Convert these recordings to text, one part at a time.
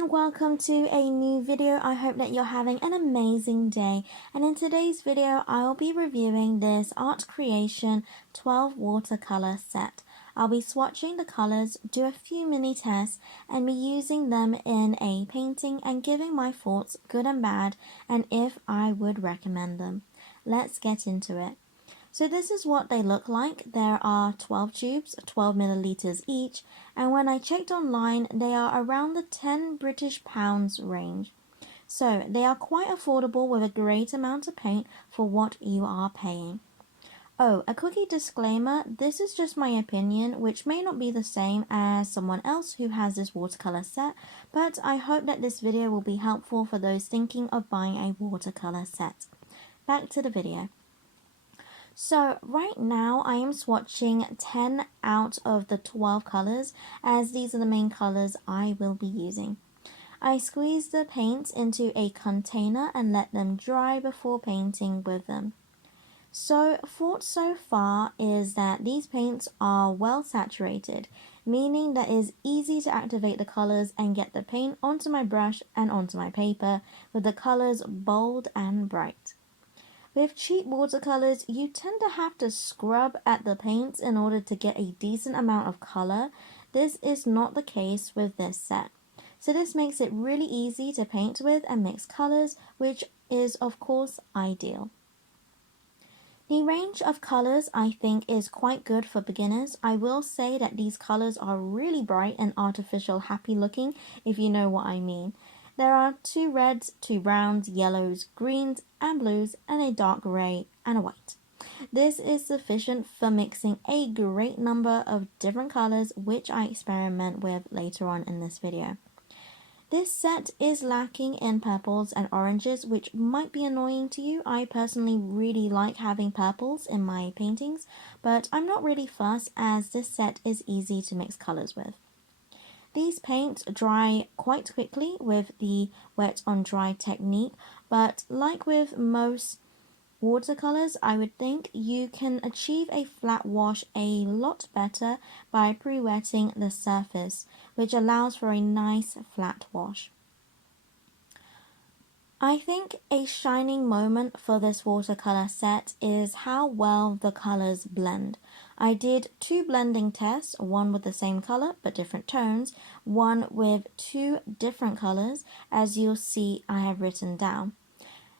and welcome to a new video. I hope that you're having an amazing day, and in today's video I'll be reviewing this art creation 12 watercolor set. I'll be swatching the colors, do a few mini tests, and be using them in a painting and giving my thoughts, good and bad, and if I would recommend them. Let's get into it. So this is what they look like. There are 12 tubes, 12 milliliters each, and when I checked online, they are around the 10 British pounds range. So they are quite affordable with a great amount of paint for what you are paying. Oh, a quickie disclaimer, this is just my opinion, which may not be the same as someone else who has this watercolor set, but I hope that this video will be helpful for those thinking of buying a watercolor set. Back to the video. So right now I am swatching 10 out of the 12 colors, as these are the main colors I will be using. I squeezed the paints into a container and let them dry before painting with them. So thought so far is that these paints are well saturated, meaning that it is easy to activate the colors and get the paint onto my brush and onto my paper with the colors bold and bright. With cheap watercolors, you tend to have to scrub at the paints in order to get a decent amount of color. This is not the case with this set. So this makes it really easy to paint with and mix colors, which is of course ideal. The range of colors I think is quite good for beginners. I will say that these colors are really bright and artificial happy looking, if you know what I mean. There are 2 reds, 2 browns, yellows, greens and blues, and a dark grey and a white. This is sufficient for mixing a great number of different colors, which I experiment with later on in this video. This set is lacking in purples and oranges, which might be annoying to you. I personally really like having purples in my paintings, but I'm not really fussed as this set is easy to mix colors with. These paints dry quite quickly with the wet on dry technique, but like with most watercolors, I would think you can achieve a flat wash a lot better by pre-wetting the surface, which allows for a nice flat wash. I think a shining moment for this watercolor set is how well the colors blend. I did 2 blending tests, one with the same color but different tones, one with 2 different colors, as you'll see I have written down.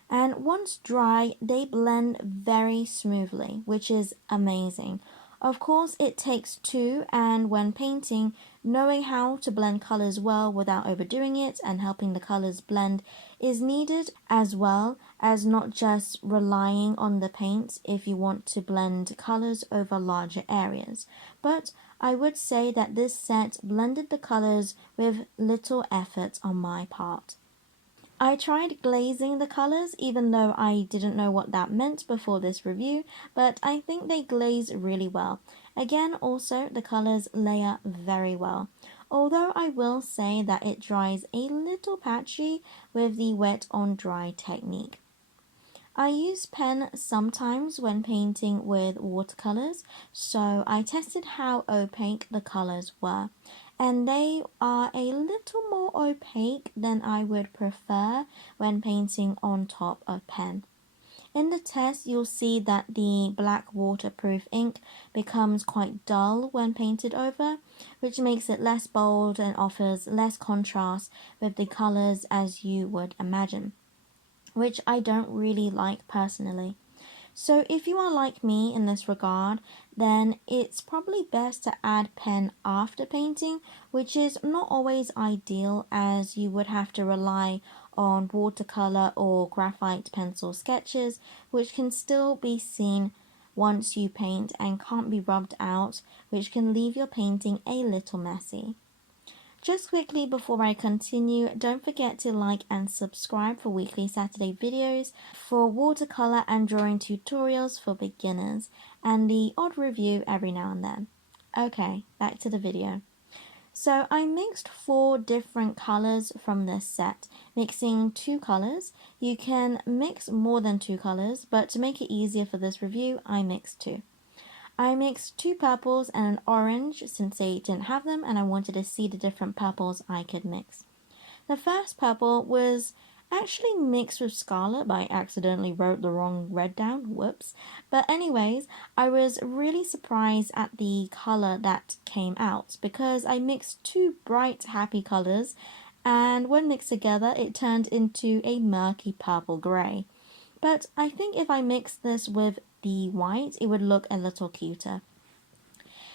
And once dry, they blend very smoothly, which is amazing. Of course, it takes 2, and when painting, knowing how to blend colors well without overdoing it and helping the colors blend is needed, as well as not just relying on the paints if you want to blend colors over larger areas. But I would say that this set blended the colors with little effort on my part. I tried glazing the colors, even though I didn't know what that meant before this review, but I think they glaze really well. Again, also, the colors layer very well, although I will say that it dries a little patchy with the wet on dry technique. I use pen sometimes when painting with watercolors, so I tested how opaque the colors were, and they are a little more opaque than I would prefer when painting on top of pen. In the test, you'll see that the black waterproof ink becomes quite dull when painted over, which makes it less bold and offers less contrast with the colors as you would imagine, which I don't really like personally. So if you are like me in this regard, then it's probably best to add pen after painting, which is not always ideal as you would have to rely on watercolor or graphite pencil sketches, which can still be seen once you paint and can't be rubbed out, which can leave your painting a little messy. Just quickly before I continue, don't forget to like and subscribe for weekly Saturday videos for watercolor and drawing tutorials for beginners, and the odd review every now and then. Okay, back to the video. So I mixed 4 different colors from this set, mixing 2 colors. You can mix more than 2 colors, but to make it easier for this review, I mixed 2. I mixed 2 purples and an orange since they didn't have them and I wanted to see the different purples I could mix. The first purple was actually mixed with scarlet, but I accidentally wrote the wrong red down, whoops. But anyways, I was really surprised at the color that came out because I mixed two bright happy colors, and when mixed together it turned into a murky purple grey. But I think if I mixed this with the white, it would look a little cuter.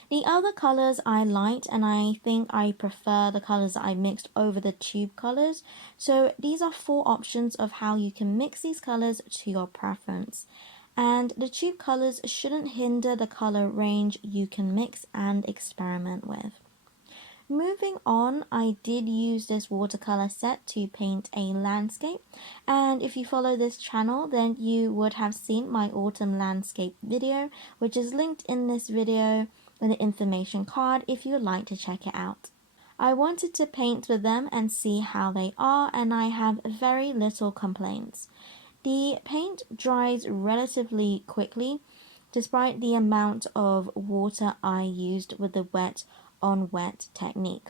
The other colors I liked, and I think I prefer the colors that I mixed over the tube colors. So these are 4 options of how you can mix these colors to your preference. And the tube colors shouldn't hinder the color range you can mix and experiment with. Moving on, I did use this watercolor set to paint a landscape, and if you follow this channel then you would have seen my autumn landscape video, which is linked in this video in the information card if you would like to check it out. I wanted to paint with them and see how they are, and I have very little complaints. The paint dries relatively quickly despite the amount of water I used with the wet on wet technique.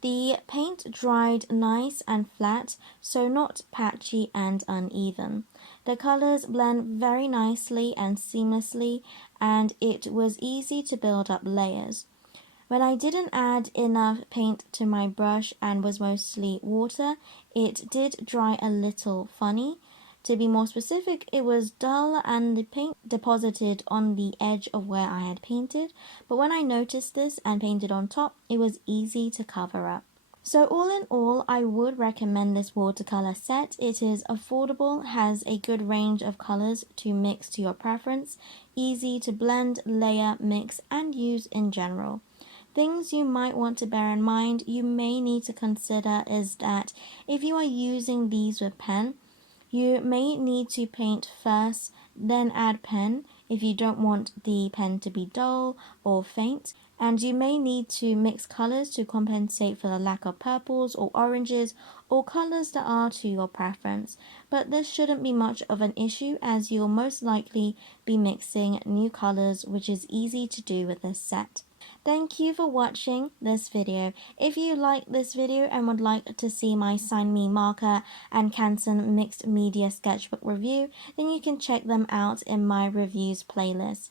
The paint dried nice and flat, so not patchy and uneven. The colors blend very nicely and seamlessly, and it was easy to build up layers. When I didn't add enough paint to my brush and was mostly water, it did dry a little funny. To be more specific, it was dull and the paint deposited on the edge of where I had painted, but when I noticed this and painted on top, it was easy to cover up. So all in all, I would recommend this watercolor set. It is affordable, has a good range of colors to mix to your preference, easy to blend, layer, mix, and use in general. Things you might want to bear in mind you may need to consider is that if you are using these with pen, you may need to paint first, then add pen if you don't want the pen to be dull or faint, and you may need to mix colors to compensate for the lack of purples or oranges or colors that are to your preference. But this shouldn't be much of an issue as you'll most likely be mixing new colors, which is easy to do with this set. Thank you for watching this video. If you liked this video and would like to see my Sign Me marker and Canson mixed media sketchbook review, then you can check them out in my reviews playlist.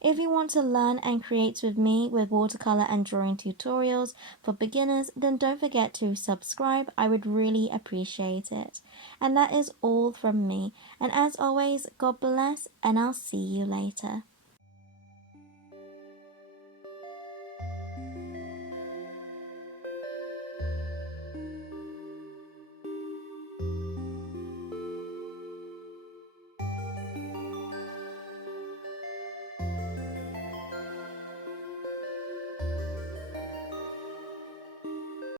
If you want to learn and create with me with watercolor and drawing tutorials for beginners, then don't forget to subscribe. I would really appreciate it. And that is all from me. And as always, God bless, and I'll see you later.